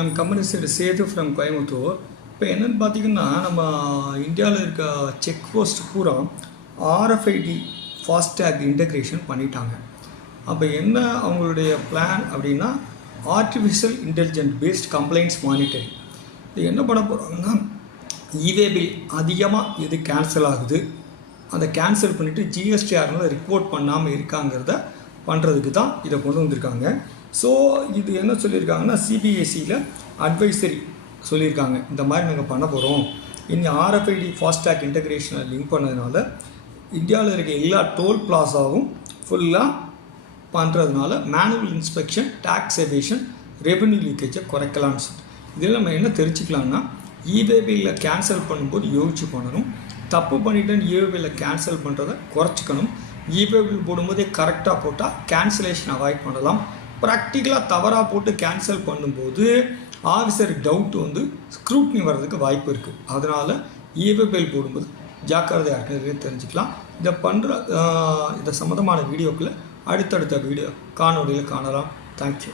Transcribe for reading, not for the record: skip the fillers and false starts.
I'm company said Sethu from Coimbatore. இப்போ என்னென்னு பார்த்தீங்கன்னா நம்ம இந்தியாவில் இருக்க செக் போஸ்ட் பூரா ஆர்எஃப்ஐடி ஃபாஸ்டேக் இன்டகிரேஷன் பண்ணிட்டாங்க. அப்போ என்ன அவங்களுடைய பிளான் அப்படின்னா artificial intelligent based complaints monitoring. இது என்ன பண்ண போகிறாங்கன்னா இவே பில் அதிகமாக எது கேன்சல் ஆகுது அதை கேன்சல் பண்ணிவிட்டு ஜிஎஸ்டிஆர்னால் ரிப்போர்ட் பண்ணாமல் இருக்காங்கிறத பண்ணுறதுக்கு தான் இதை கொண்டு வந்திருக்காங்க. ஸோ இது என்ன சொல்லியிருக்காங்கன்னா சிபிஎஸ்சியில் அட்வைசரி சொல்லியிருக்காங்க, இந்த மாதிரி நாங்கள் பண்ண போகிறோம். இனி ஆர்எஃப்ஐடி ஃபாஸ்டேக் இன்டகிரேஷனை லிங்க் பண்ணதுனால இந்தியாவில் இருக்க எல்லா டோல் பிளாஸாவும் ஃபுல்லாக பண்ணுறதுனால manual inspection, tax evasion, revenue லீக்கேஜை குறைக்கலாம்னு சொல்லி இதில் நம்ம என்ன தெரிஞ்சுக்கலாம்னா இவேபியில் கேன்சல் பண்ணும்போது யோசிச்சு பண்ணணும். தப்பு பண்ணிவிட்டு இவேபியில் கேன்சல் பண்ணுறதை குறைச்சிக்கணும். இவேபில் போடும்போதே கரெக்டாக போட்டால் கேன்சலேஷன் அவாய்ட் பண்ணலாம். ப்ராக்டிக்கலாக தவறாக போட்டு கேன்சல் பண்ணும்போது ஆஃபீஸருக்கு டவுட் வந்து ஸ்க்ரூட்னி வர்றதுக்கு வாய்ப்பு இருக்குது. அதனால் இவேபில் போடும்போது ஜாக்கிரதையாக இருக்கிறது தெரிஞ்சுக்கலாம். இதை சம்மந்தமான வீடியோக்களை அடுத்தடுத்த காணொலியில் காணலாம். தேங்க்யூ.